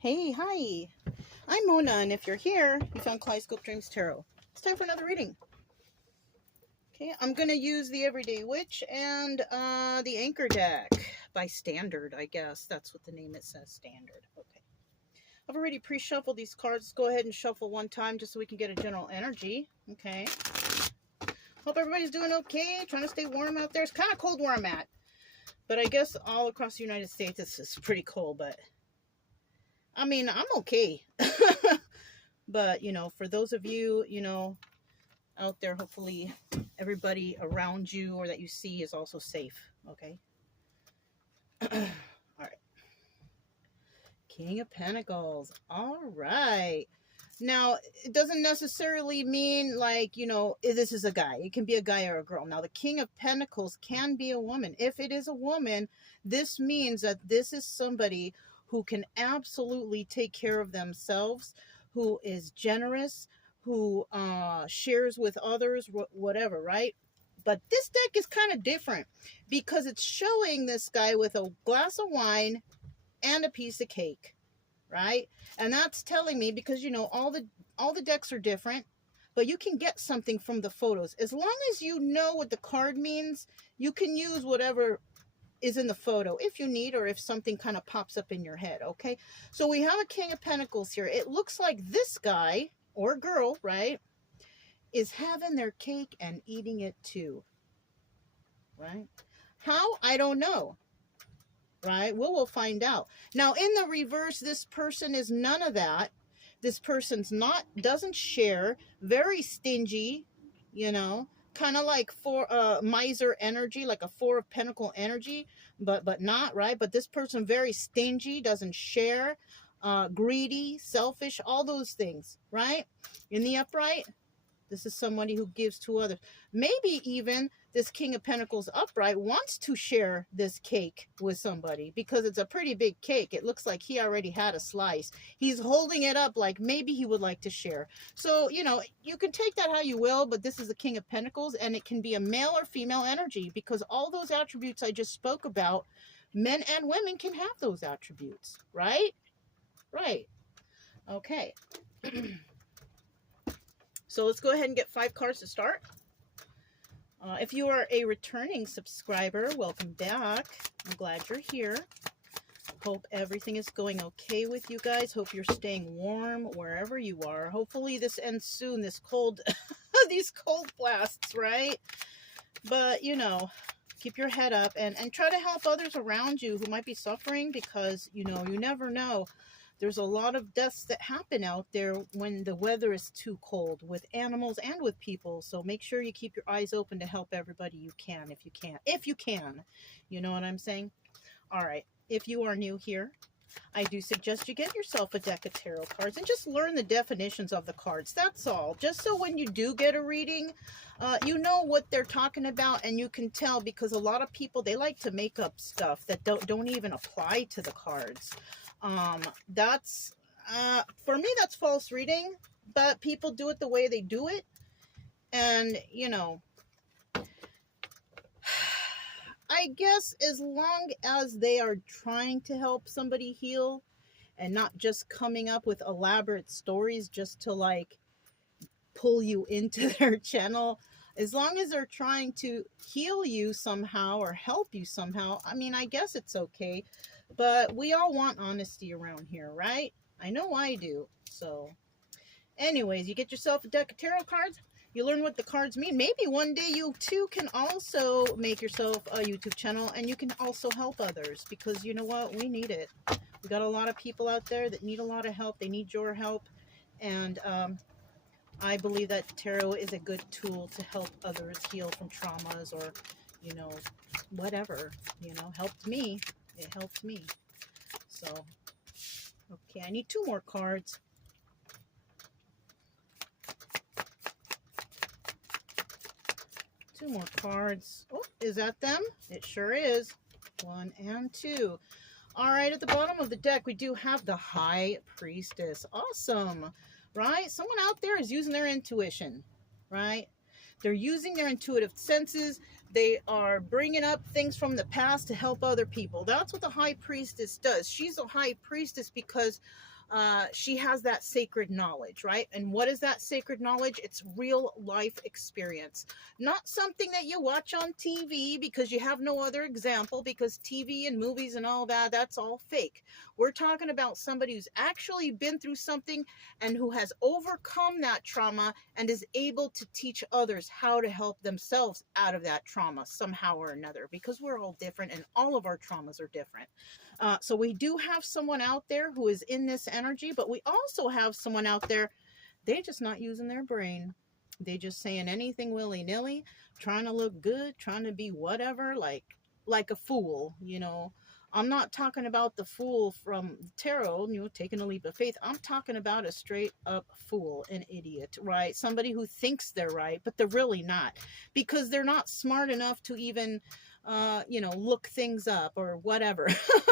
Hey, hi. I'm Mona, and if you're here, you found Kaleidoscope Dreams Tarot. It's time for another reading. Okay, I'm going to use the Everyday Witch and the Anchor deck by Standard, I guess. That's what the name it says, Standard. Okay. I've already pre-shuffled these cards. Let's go ahead and shuffle one time just so we can get a general energy. Okay. Hope everybody's doing okay. Trying to stay warm out there. It's kind of cold where I'm at. But I guess all across the United States it's pretty cold, but I mean, I'm okay. But, for those of you, out there, hopefully everybody around you or that you see is also safe. Okay. All right. King of Pentacles. All right. Now, it doesn't necessarily mean like, this is a guy. It can be a guy or a girl. Now, the King of Pentacles can be a woman. If it is a woman, this means that this is somebody who can absolutely take care of themselves, who is generous, who shares with others, whatever, right? But this deck is kind of different because it's showing this guy with a glass of wine and a piece of cake, right? And that's telling me, because all the decks are different, but you can get something from the photos. As long as you know what the card means, you can use whatever is in the photo if you need, or if something kind of pops up in your head. Okay, so we have a King of Pentacles here. It looks like this guy or girl, right, is having their cake and eating it too, right? How? I don't know, right? We'll find out. Now, in the reverse, this person is none of that. This person's doesn't share, very stingy, kind of like miser energy, like a Four of Pentacle energy, but not, right? But this person very stingy, doesn't share, greedy, selfish, all those things, right? In the upright, this is somebody who gives to others. Maybe even this King of Pentacles upright wants to share this cake with somebody because it's a pretty big cake. It looks like he already had a slice. He's holding it up like maybe he would like to share. So, you can take that how you will, but this is the King of Pentacles, and it can be a male or female energy because all those attributes I just spoke about, men and women can have those attributes, right? Right. Okay. So let's go ahead and get 5 cards to start. If you are a returning subscriber, welcome back. I'm glad you're here. Hope everything is going okay with you guys. Hope you're staying warm wherever you are. Hopefully this ends soon, this cold, these cold blasts, right? But, keep your head up and try to help others around you who might be suffering because, you never know. There's a lot of deaths that happen out there when the weather is too cold, with animals and with people. So make sure you keep your eyes open to help everybody you can, if you can. If you can. You know what I'm saying? All right. If you are new here, I do suggest you get yourself a deck of tarot cards and just learn the definitions of the cards. That's all. Just so when you do get a reading, you know what they're talking about, and you can tell, because a lot of people, they like to make up stuff that don't even apply to the cards. That's for me, that's false reading, but people do it the way they do it. And I guess as long as they are trying to help somebody heal and not just coming up with elaborate stories just to like pull you into their channel, as long as they're trying to heal you somehow or help you somehow, I mean, I guess it's okay. But we all want honesty around here, right? I know I do. So anyways, you get yourself a deck of tarot cards. You learn what the cards mean. Maybe one day you too can also make yourself a YouTube channel, and you can also help others, because you know what? We need it. We got a lot of people out there that need a lot of help. They need your help. And I believe that tarot is a good tool to help others heal from traumas or, whatever, helped me. It helped me. So, okay, I need 2 more cards. Two more cards. Oh, is that them? It sure is. 1 and 2. All right, at the bottom of the deck, we do have the High Priestess. Awesome, right? Someone out there is using their intuition, right? They're using their intuitive senses. They are bringing up things from the past to help other people. That's what the high priestess does. She's a high priestess because she has that sacred knowledge, right? And what is that sacred knowledge? It's real life experience, not something that you watch on TV because you have no other example, because TV and movies and all that, that's all fake. We're talking about somebody who's actually been through something and who has overcome that trauma and is able to teach others how to help themselves out of that trauma somehow or another, because we're all different and all of our traumas are different. So we do have someone out there who is in this energy, but we also have someone out there, they're just not using their brain. They just saying anything willy-nilly, trying to look good, trying to be whatever, like a fool, you know. I'm not talking about the fool from tarot, you know, taking a leap of faith. I'm talking about a straight up fool, an idiot, right? Somebody who thinks they're right, but they're really not, because they're not smart enough to even you know, look things up or whatever,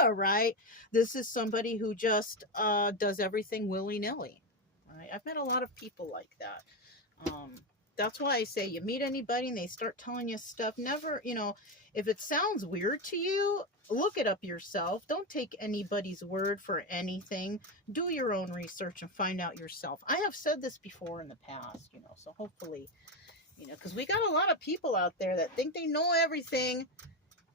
right? This is somebody who just does everything willy-nilly, right? I've met a lot of people like that. That's why I say, you meet anybody and they start telling you stuff, never, you know, if it sounds weird to you, look it up yourself. Don't take anybody's word for anything. Do your own research and find out yourself. I have said this before in the past, you know, so hopefully, you know, because we got a lot of people out there that think they know everything.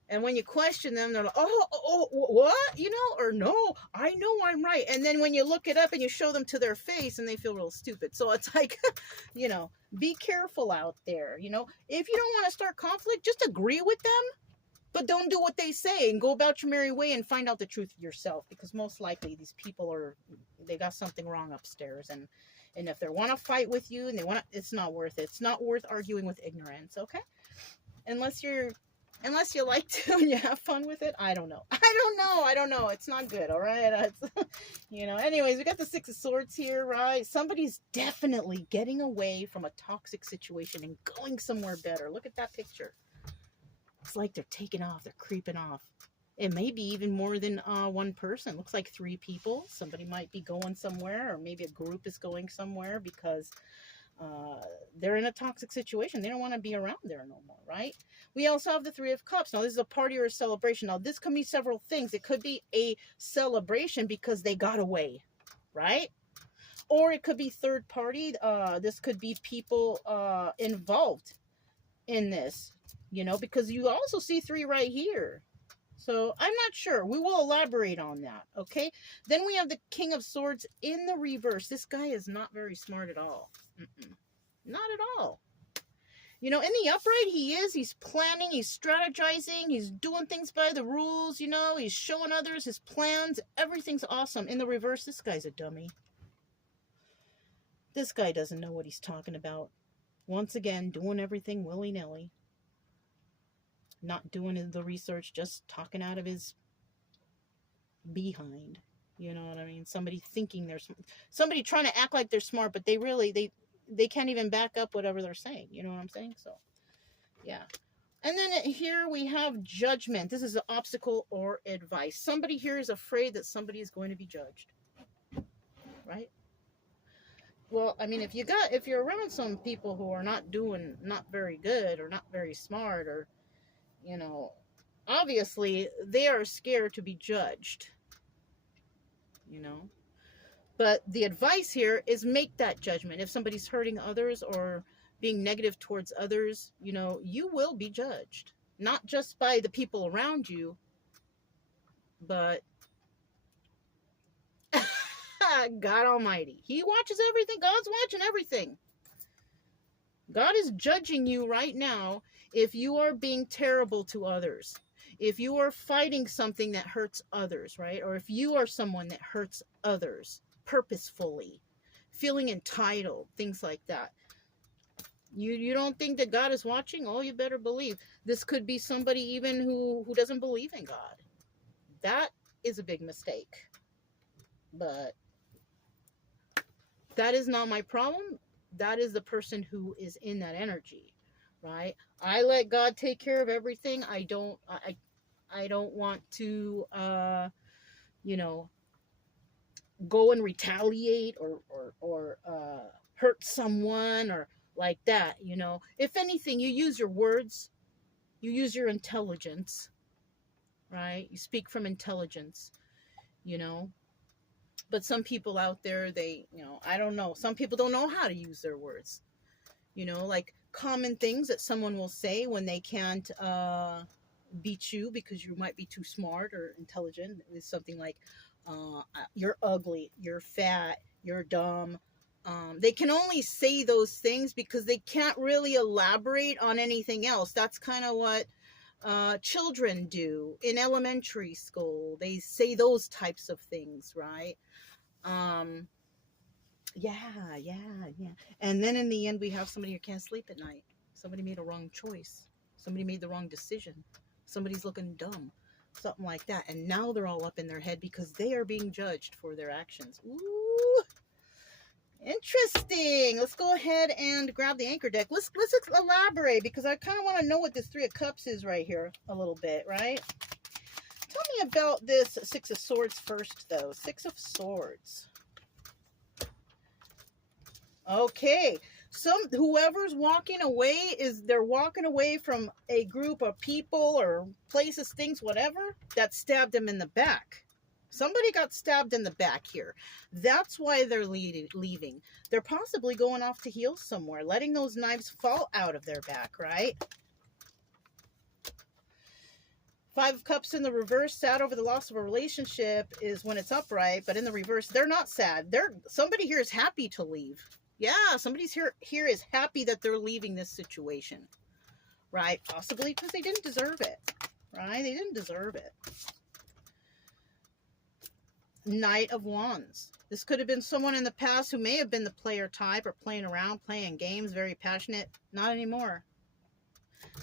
And when you question them, they're like, oh, what? You know, or no, I know I'm right. And then when you look it up and you show them to their face and they feel real stupid. So it's like, you know, be careful out there. You know, if you don't want to start conflict, just agree with them, but don't do what they say and go about your merry way and find out the truth yourself. Because most likely these people they got something wrong upstairs. And if they want to fight with you and it's not worth it. It's not worth arguing with ignorance, okay? Unless you like to and you have fun with it. I don't know. It's not good, all right? You know, anyways, we got the Six of Swords here, right? Somebody's definitely getting away from a toxic situation and going somewhere better. Look at that picture. It's like they're taking off. They're creeping off. It may be even more than one person. Looks like 3 people. Somebody might be going somewhere, or maybe a group is going somewhere because they're in a toxic situation. They don't want to be around there no more, right? We also have the Three of Cups. Now, this is a party or a celebration. Now, this could be several things. It could be a celebration because they got away, right? Or it could be third party. This could be people involved in this, you know, because you also see 3 right here. So I'm not sure. We will elaborate on that, okay? Then we have the King of Swords in the reverse. This guy is not very smart at all. Not at all. You know, in the upright, he is. He's planning. He's strategizing. He's doing things by the rules, you know. He's showing others his plans. Everything's awesome. In the reverse, this guy's a dummy. This guy doesn't know what he's talking about. Once again, doing everything willy-nilly. Not doing the research, just talking out of his behind. You know what I mean? Somebody thinking somebody trying to act like they're smart, but they can't even back up whatever they're saying. You know what I'm saying? So, yeah. And then here we have judgment. This is an obstacle or advice. Somebody here is afraid that somebody is going to be judged. Right? Well, I mean, if you're around some people who are not very good or not very smart, or, you know, obviously they are scared to be judged. You know? But the advice here is make that judgment. If somebody's hurting others or being negative towards others, you know, you will be judged. Not just by the people around you, but God Almighty. He watches everything. God's watching everything. God is judging you right now if you are being terrible to others. If you are fighting something that hurts others, right? Or if you are someone that hurts others purposefully, feeling entitled, things like that. You don't think that God is watching? Oh, you better believe. This could be somebody even who doesn't believe in God. That is a big mistake. But that is not my problem. That is the person who is in that energy, right? I let God take care of everything. I don't want to, you know, go and retaliate or hurt someone or like that, you know. If anything, you use your words, you use your intelligence, right? You speak from intelligence, you know. But some people out there, they, you know, I don't know. Some people don't know how to use their words, you know, like common things that someone will say when they can't beat you because you might be too smart or intelligent is something like, you're ugly, you're fat, you're dumb. They can only say those things because they can't really elaborate on anything else. That's kind of what children do in elementary school. They say those types of things, right? Um, yeah. And then in the end, we have somebody who can't sleep at night. Somebody made a wrong choice. Somebody made the wrong decision. Somebody's looking dumb. Something like that. And now they're all up in their head because they are being judged for their actions. Ooh, interesting. Let's go ahead and grab the anchor deck. Let's elaborate because I kind of want to know what this Three of Cups is right here a little bit, right? Tell me about this Six of Swords first, though. Six of Swords. Okay, whoever's walking away they're walking away from a group of people or places, things, whatever, that stabbed them in the back. Somebody got stabbed in the back here. That's why they're leaving. They're possibly going off to heal somewhere, letting those knives fall out of their back, right? Five of Cups in the reverse, sad over the loss of a relationship is when it's upright, but in the reverse, they're not sad. Somebody here is happy to leave. Yeah, somebody's here is happy that they're leaving this situation, right? Possibly because they didn't deserve it, right? They didn't deserve it. Knight of Wands. This could have been someone in the past who may have been the player type or playing around, playing games, very passionate. Not anymore.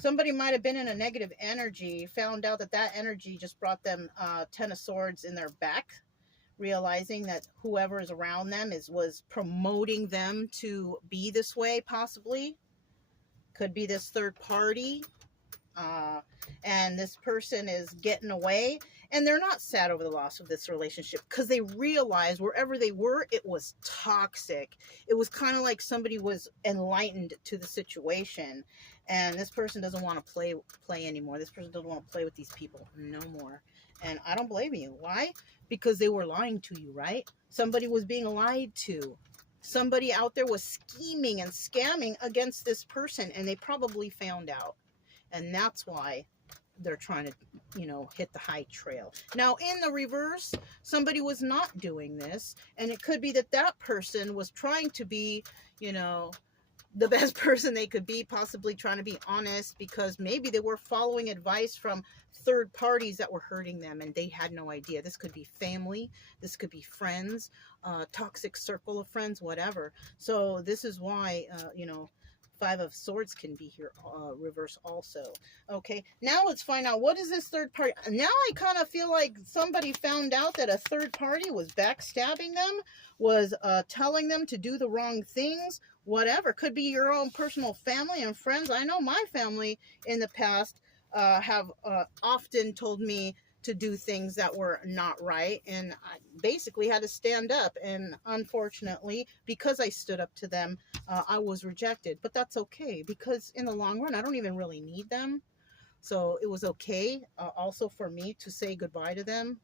Somebody might have been in a negative energy, found out that energy just brought them Ten of Swords in their back, realizing that whoever is around them was promoting them to be this way, possibly. Could be this third party. And this person is getting away. And they're not sad over the loss of this relationship because they realize wherever they were, it was toxic. It was kind of like somebody was enlightened to the situation. And this person doesn't want to play anymore. This person doesn't want to play with these people no more. And I don't blame you. Why? Because they were lying to you, right? Somebody was being lied to. Somebody out there was scheming and scamming against this person, and they probably found out. And that's why they're trying to, hit the high trail. Now, in the reverse, somebody was not doing this, and it could be that person was trying to be, the best person they could be, possibly trying to be honest, because maybe they were following advice from third parties that were hurting them and they had no idea. This could be family, this could be friends, toxic circle of friends, whatever. So this is why, Five of Swords can be here reverse also. Okay, now let's find out, what is this third party? Now I kind of feel like somebody found out that a third party was backstabbing them, was telling them to do the wrong things, whatever. Could be your own personal family and friends. I know my family in the past have often told me to do things that were not right, and I basically had to stand up, and unfortunately, because I stood up to them, I was rejected. But that's okay, because in the long run, I don't even really need them. So it was okay also for me to say goodbye to them.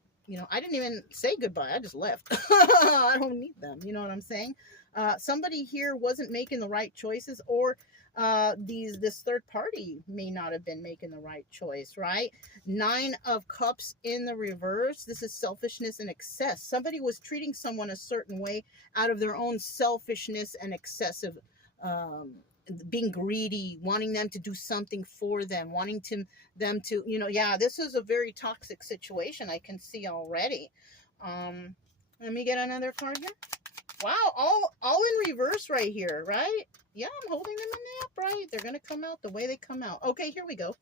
I didn't even say goodbye, I just left. I don't need them, you know what I'm saying? Somebody here wasn't making the right choices, or this third party may not have been making the right choice, right? Nine of Cups in the reverse. This is selfishness and excess. Somebody was treating someone a certain way out of their own selfishness and excessive being greedy, wanting them to do something for them, wanting them to, this is a very toxic situation I can see already. Let me get another card here. Wow, all in reverse right here, right? Yeah, I'm holding them in the upright. They're going to come out the way they come out. Okay, here we go.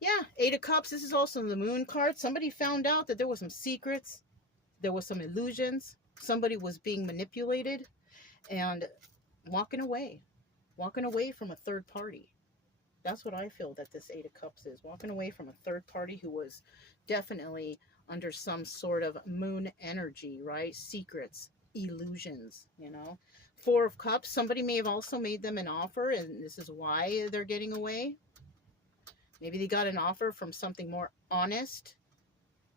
Yeah, Eight of Cups. This is also the Moon card. Somebody found out that there was some secrets. There was some illusions. Somebody was being manipulated and walking away from a third party. That's what I feel that this Eight of Cups is. Walking away from a third party who was definitely under some sort of moon energy, right? Secrets, illusions, Four of Cups, somebody may have also made them an offer, and this is why they're getting away. Maybe they got an offer from something more honest,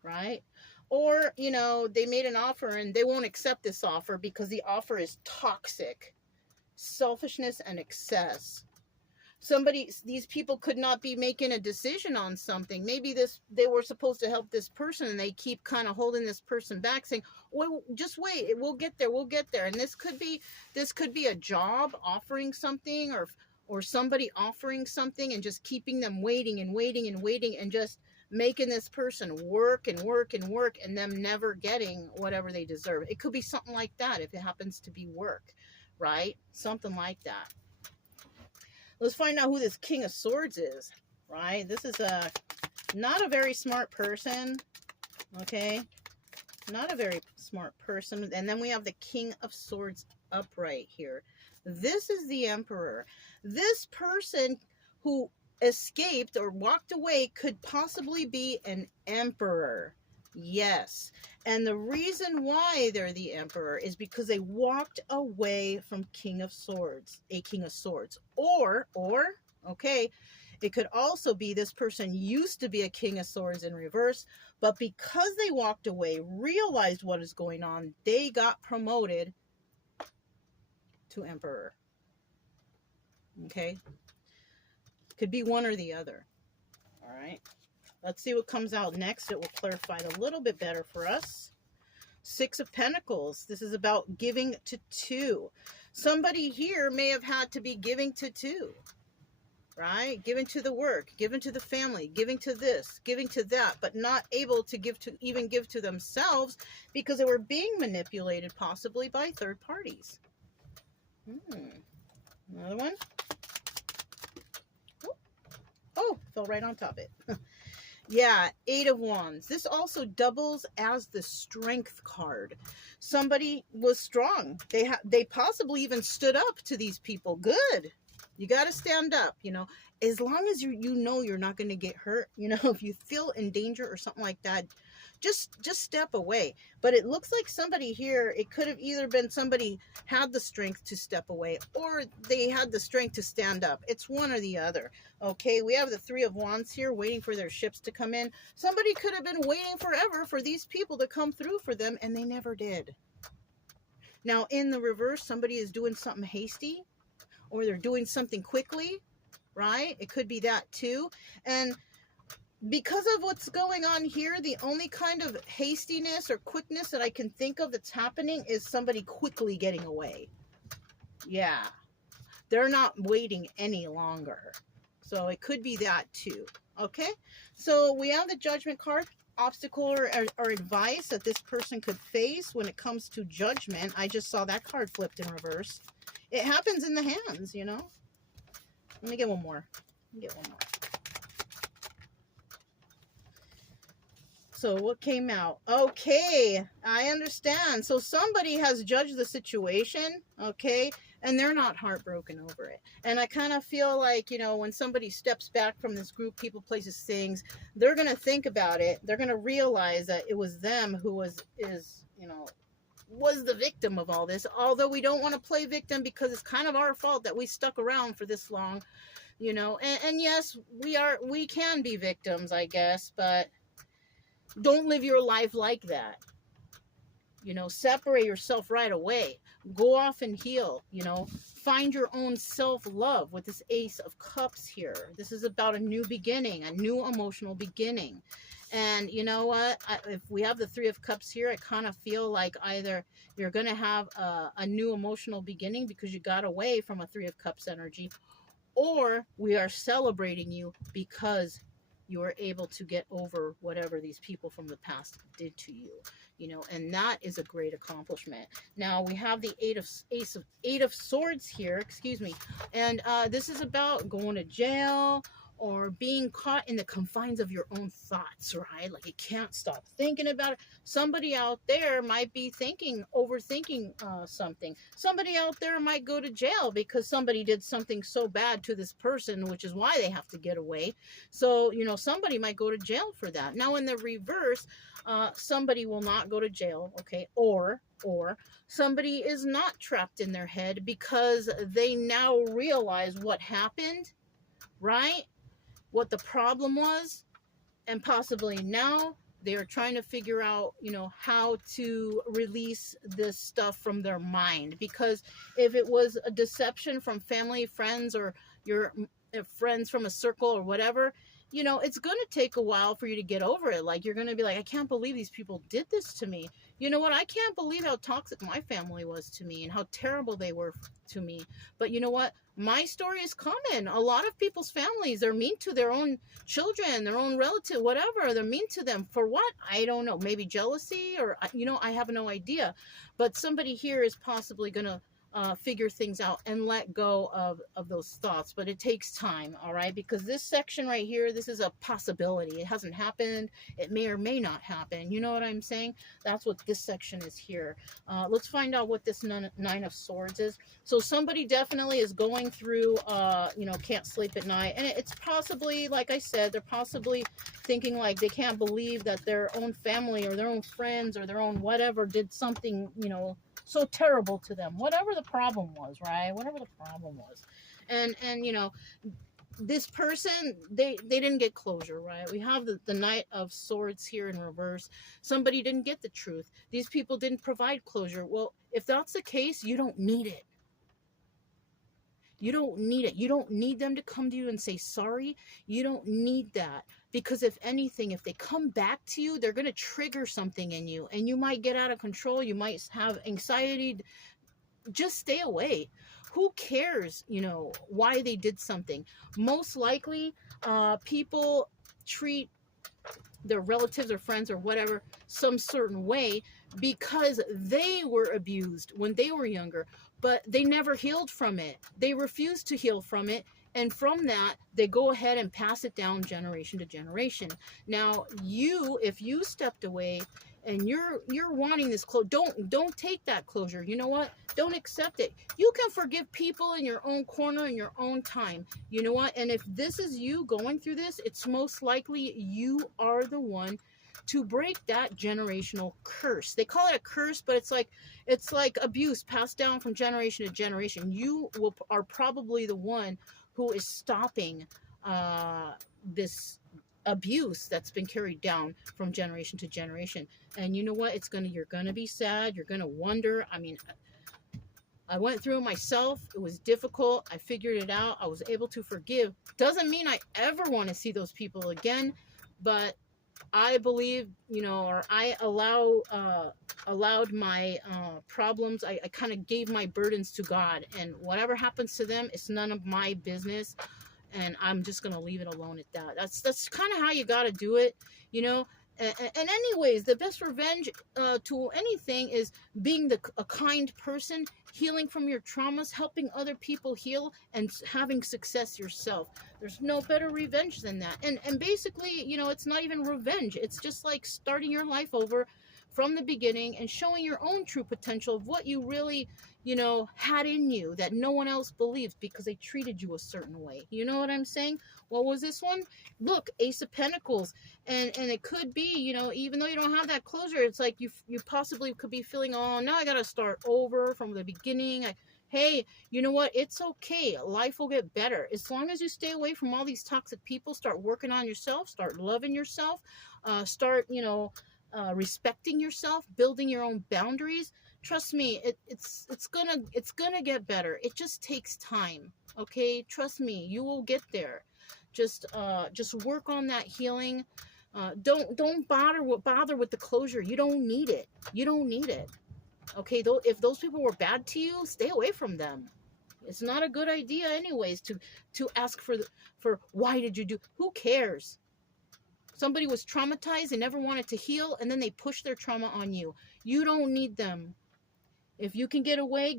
right? Or, you know, they made an offer and they won't accept this offer because the offer is toxic. Selfishness and excess. These people could not be making a decision on something. Maybe they were supposed to help this person and they keep kind of holding this person back, saying, well, just wait, we'll get there, we'll get there. And this could be a job offering something, or somebody offering something and just keeping them waiting and waiting and waiting, and just making this person work and work and work, and them never getting whatever they deserve. It could be something like that if it happens to be work, right? Something like that. Let's find out who this King of Swords is, right? This is not a very smart person, okay? Not a very smart person. And then we have the King of Swords upright here. This is the Emperor. This person who escaped or walked away could possibly be an emperor. Yes. And the reason why they're the emperor is because they walked away from King of Swords, a King of Swords. Or, okay, it could also be this person used to be a King of Swords in reverse, but because they walked away, realized what is going on, they got promoted to emperor. Okay? Could be one or the other. All right? Let's see what comes out next. It will clarify it a little bit better for us. Six of Pentacles. This is about giving to two. Somebody here may have had to be giving to two, right? Giving to the work, giving to the family, giving to this, giving to that, but not able to give to themselves because they were being manipulated possibly by third parties. Another one. Oh, fell right on top of it. Yeah, Eight of Wands. This also doubles as the Strength card. Somebody was strong. They possibly even stood up to these people. Good. You got to stand up, you know. As long as you know you're not going to get hurt, you know, if you feel in danger or something like that, just step away. But it looks like somebody here, it could have either been somebody had the strength to step away or they had the strength to stand up. It's one or the other. Okay, we have the Three of Wands here waiting for their ships to come in. Somebody could have been waiting forever for these people to come through for them, and they never did. Now, in the reverse, somebody is doing something hasty, or they're doing something quickly, right? It could be that too. And because of what's going on here, the only kind of hastiness or quickness that I can think of that's happening is somebody quickly getting away. Yeah. They're not waiting any longer. So it could be that too. Okay? So we have the Judgment card. Obstacle or advice that this person could face when it comes to judgment. I just saw that card flipped in reverse. It happens in the hands, you know. Let me get one more. So what came out? Okay, I understand. So somebody has judged the situation, okay, and they're not heartbroken over it. And I kind of feel like, you know, when somebody steps back from this group, people, places, things, they're going to think about it. They're going to realize that it was them who was the victim of all this. Although we don't want to play victim because it's kind of our fault that we stuck around for this long, you know. And yes, we can be victims, I guess, but don't live your life like that. You know, separate yourself right away. Go off and heal, you know. Find your own self-love with this Ace of Cups here. This is about a new beginning, a new emotional beginning. And you know what? If we have the Three of Cups here, I kind of feel like either you're going to have a new emotional beginning because you got away from a Three of Cups energy, or we are celebrating you because you are able to get over whatever these people from the past did to you, you know, and that is a great accomplishment. Now we have the Eight of Swords here, excuse me, and this is about going to jail or being caught in the confines of your own thoughts, right? Like you can't stop thinking about it. Somebody out there might be overthinking something. Somebody out there might go to jail because somebody did something so bad to this person, which is why they have to get away. So, somebody might go to jail for that. Now, in the reverse, somebody will not go to jail, okay? Or somebody is not trapped in their head because they now realize what happened, right? What the problem was, and possibly now they are trying to figure out, how to release this stuff from their mind. Because if it was a deception from family, friends, or your friends from a circle or whatever, it's going to take a while for you to get over it. Like, you're going to be like, I can't believe these people did this to me. You know what? I can't believe how toxic my family was to me and how terrible they were to me. But you know what? My story is common. A lot of people's families are mean to their own children, their own relative, whatever. They're mean to them. For what? I don't know. Maybe jealousy, or, I have no idea. But somebody here is possibly going to figure things out and let go of those thoughts. But it takes time, all right? Because this section right here, this is a possibility. It hasn't happened. It may or may not happen. You know what I'm saying? That's what this section is here. Let's find out what this Nine of Swords is. So somebody definitely is going through, can't sleep at night. And it's possibly, like I said, they're possibly thinking like they can't believe that their own family or their own friends or their own whatever did something, so terrible to them. Whatever the problem was, right? Whatever the problem was. And this person, they didn't get closure, right? We have the Knight of Swords here in reverse. Somebody didn't get the truth. These people didn't provide closure. Well, if that's the case, you don't need it. You don't need it. You don't need them to come to you and say sorry. You don't need that. Because if anything, if they come back to you, they're going to trigger something in you. And you might get out of control. You might have anxiety. Just stay away. Who cares, why they did something? Most likely, people treat their relatives or friends or whatever some certain way because they were abused when they were younger, but they never healed from it. They refused to heal from it, and from that they go ahead and pass it down generation to generation. Now, if you stepped away and you're wanting this closure, don't take that closure. You know what? Don't accept it. You can forgive people in your own corner in your own time. You know what? And if this is you going through this, it's most likely you are the one to break that generational curse. They call it a curse, but it's like abuse passed down from generation to generation. You are probably the one who is stopping this abuse that's been carried down from generation to generation. And you know what? You're gonna be sad. You're gonna wonder. I mean, I went through it myself. It was difficult. I figured it out. I was able to forgive. Doesn't mean I ever want to see those people again, but I believe, or I allowed my problems. I kind of gave my burdens to God, and whatever happens to them, it's none of my business. And I'm just going to leave it alone at that. That's kind of how you got to do it, And anyways, the best revenge to anything is being a kind person, healing from your traumas, helping other people heal, and having success yourself. There's no better revenge than that. And basically, it's not even revenge. It's just like starting your life over from the beginning and showing your own true potential of what you really, had in you that no one else believes because they treated you a certain way. You know what I'm saying? What was this one? Look, Ace of Pentacles. And it could be, even though you don't have that closure, it's like you possibly could be feeling, oh, now I got to start over from the beginning. Hey, you know what? It's okay. Life will get better. As long as you stay away from all these toxic people, start working on yourself, start loving yourself, start, respecting yourself, building your own boundaries. Trust me, it's gonna get better. It just takes time. Okay, trust me, you will get there. Just work on that healing. Don't bother with the closure. You don't need it. You don't need it. Okay, though, if those people were bad to you, stay away from them. It's not a good idea, anyways, to ask for why did you do? Who cares? Somebody was traumatized, they never wanted to heal, and then they push their trauma on you. You don't need them. If you can get away,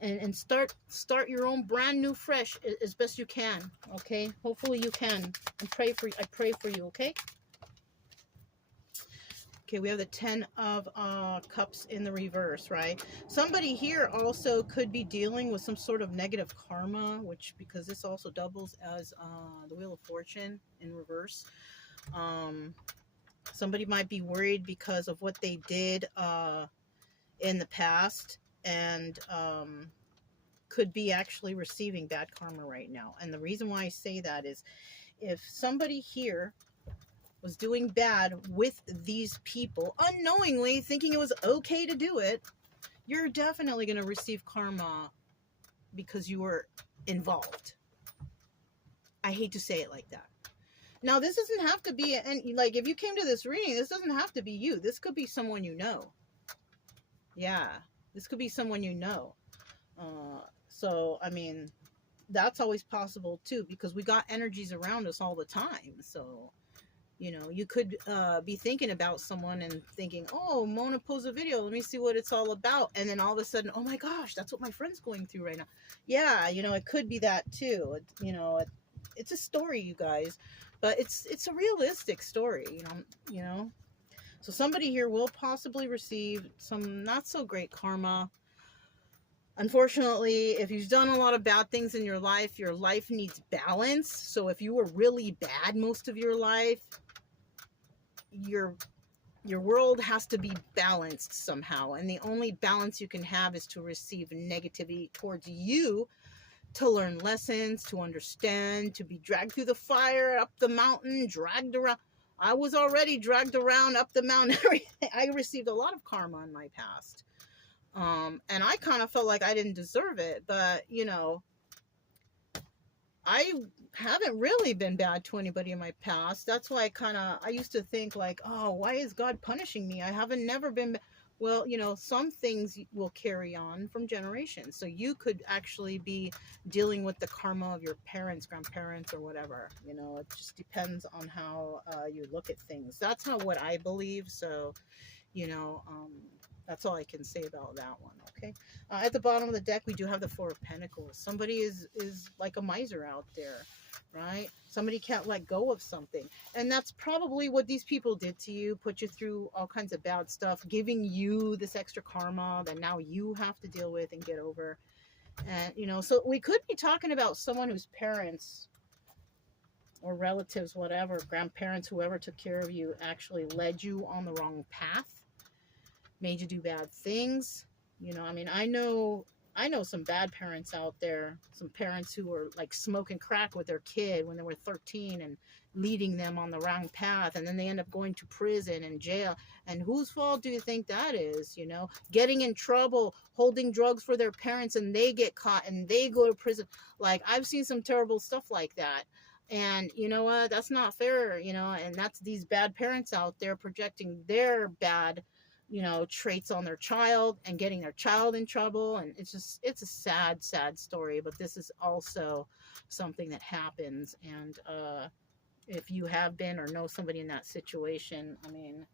and start your own brand new fresh as best you can. Okay, hopefully you can. And I pray for you. Okay. Okay, we have the 10 of Cups in the reverse, right? Somebody here also could be dealing with some sort of negative karma, which, because this also doubles as the Wheel of Fortune in reverse. Somebody might be worried because of what they did in the past, and could be actually receiving bad karma right now. And the reason why I say that is, if somebody here was doing bad with these people unknowingly, thinking it was okay to do it, you're definitely going to receive karma because you were involved. I hate to say it like that. Now, this doesn't have to be, and like, if you came to this reading, this doesn't have to be you. This could be someone you know. Yeah, this could be someone you know. So, I mean, that's always possible too, because we got energies around us all the time. So, you know, you could be thinking about someone and thinking, oh, Mona posed a video, let me see what it's all about. And then all of a sudden, oh my gosh, that's what my friend's going through right now. Yeah, you know, it could be that too. You know, it's a story, you guys, but it's a realistic story, you know. So somebody here will possibly receive some not so great karma. Unfortunately, if you've done a lot of bad things in your life needs balance. So if you were really bad most of your life, your world has to be balanced somehow. And the only balance you can have is to receive negativity towards you, to learn lessons, to understand, to be dragged through the fire, up the mountain, dragged around. I was already dragged around up the mountain. I received a lot of karma in my past. And I kind of felt like I didn't deserve it, but you know, I haven't really been bad to anybody in my past. That's why I used to think like, oh, why is God punishing me? I haven't never been. Well, you know, some things will carry on from generations. So you could actually be dealing with the karma of your parents, grandparents, or whatever. You know, it just depends on how you look at things. That's not what I believe. So, you know, that's all I can say about that one. Okay. At the bottom of the deck, we do have the Four of Pentacles. Somebody is like a miser out there, right? Somebody can't let go of something. And that's probably what these people did to you, put you through all kinds of bad stuff, giving you this extra karma that now you have to deal with and get over. And, you know, so we could be talking about someone whose parents or relatives, whatever, grandparents, whoever took care of you, actually led you on the wrong path, made you do bad things. You know, I mean, I know some bad parents out there, some parents who were like smoking crack with their kid when they were 13 and leading them on the wrong path, and then they end up going to prison and jail. And whose fault do you think that is? You know, getting in trouble, holding drugs for their parents, and they get caught and they go to prison. Like, I've seen some terrible stuff like that. And you know what? That's not fair, you know, and that's these bad parents out there projecting their bad, you know, traits on their child and getting their child in trouble. And it's a sad, sad story, but this is also something that happens. And if you have been or know somebody in that situation, I mean,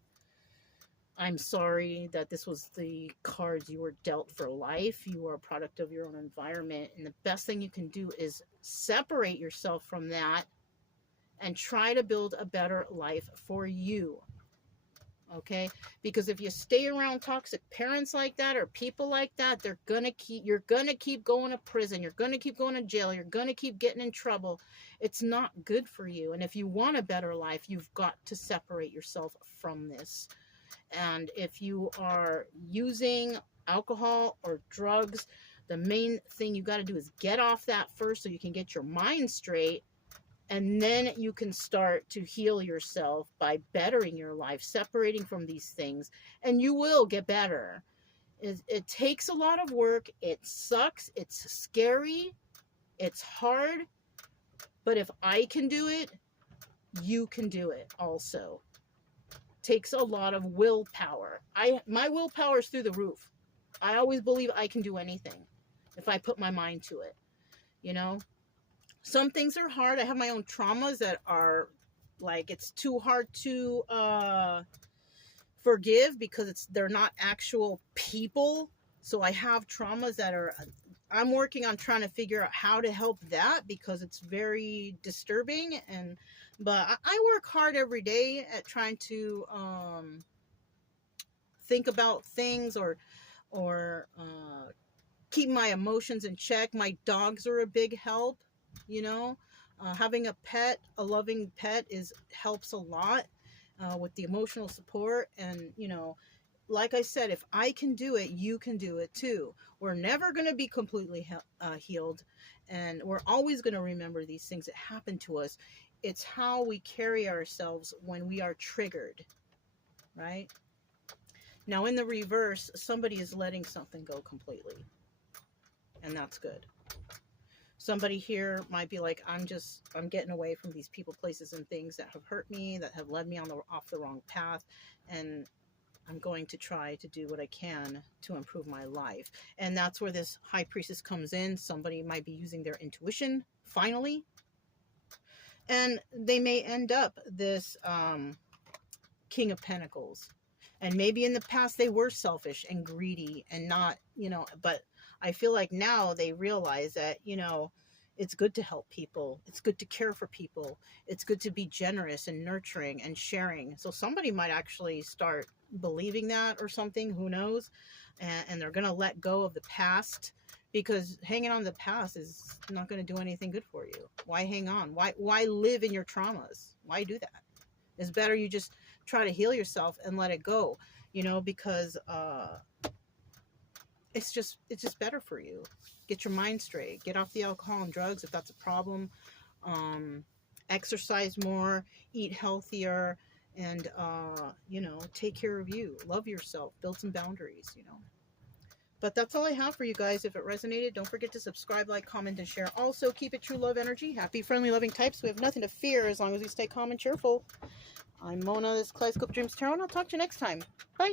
I'm sorry that this was the cards you were dealt for life. You are a product of your own environment, and the best thing you can do is separate yourself from that and try to build a better life for you. Okay, because if you stay around toxic parents like that or people like that, you're gonna keep going to prison, you're gonna keep going to jail, you're gonna keep getting in trouble. It's not good for you. And if you want a better life, you've got to separate yourself from this. And if you are using alcohol or drugs, the main thing you got to do is get off that first so you can get your mind straight. And then you can start to heal yourself by bettering your life, separating from these things, and you will get better. It takes a lot of work. It sucks. It's scary. It's hard. But if I can do it, you can do it also. It takes a lot of willpower. My willpower is through the roof. I always believe I can do anything if I put my mind to it, you know? Some things are hard. I have my own traumas that are like, it's too hard to forgive because they're not actual people. So I have traumas that are, I'm working on trying to figure out how to help that, because it's very disturbing. And but I work hard every day at trying to think about things, or keep my emotions in check. My dogs are a big help, you know. Having a pet, a loving pet, helps a lot with the emotional support. And you know, like I said, if I can do it, you can do it too. We're never going to be completely healed, and we're always going to remember these things that happen to us. It's how we carry ourselves when we are triggered, right? Now, in the reverse, somebody is letting something go completely, and that's good. Somebody here might be like, I'm getting away from these people, places, and things that have hurt me, that have led me off the wrong path, and I'm going to try to do what I can to improve my life. And that's where this high priestess comes in. Somebody might be using their intuition, finally, and they may end up this King of Pentacles. And maybe in the past they were selfish and greedy and not, you know, but I feel like now they realize that, you know, it's good to help people. It's good to care for people. It's good to be generous and nurturing and sharing. So somebody might actually start believing that or something, who knows? And they're going to let go of the past, because hanging on to the past is not going to do anything good for you. Why hang on? Why live in your traumas? Why do that? It's better you just try to heal yourself and let it go, you know, because it's just better for you. Get your mind straight. Get off the alcohol and drugs if that's a problem. Exercise more, eat healthier, and you know, take care of you. Love yourself. Build some boundaries, you know. But that's all I have for you guys. If it resonated, don't forget to subscribe, like, comment, and share. Also, keep it true love energy. Happy, friendly, loving types. We have nothing to fear as long as we stay calm and cheerful. I'm Mona, this Kaleidoscope Dreams Tarot, and I'll talk to you next time. Bye.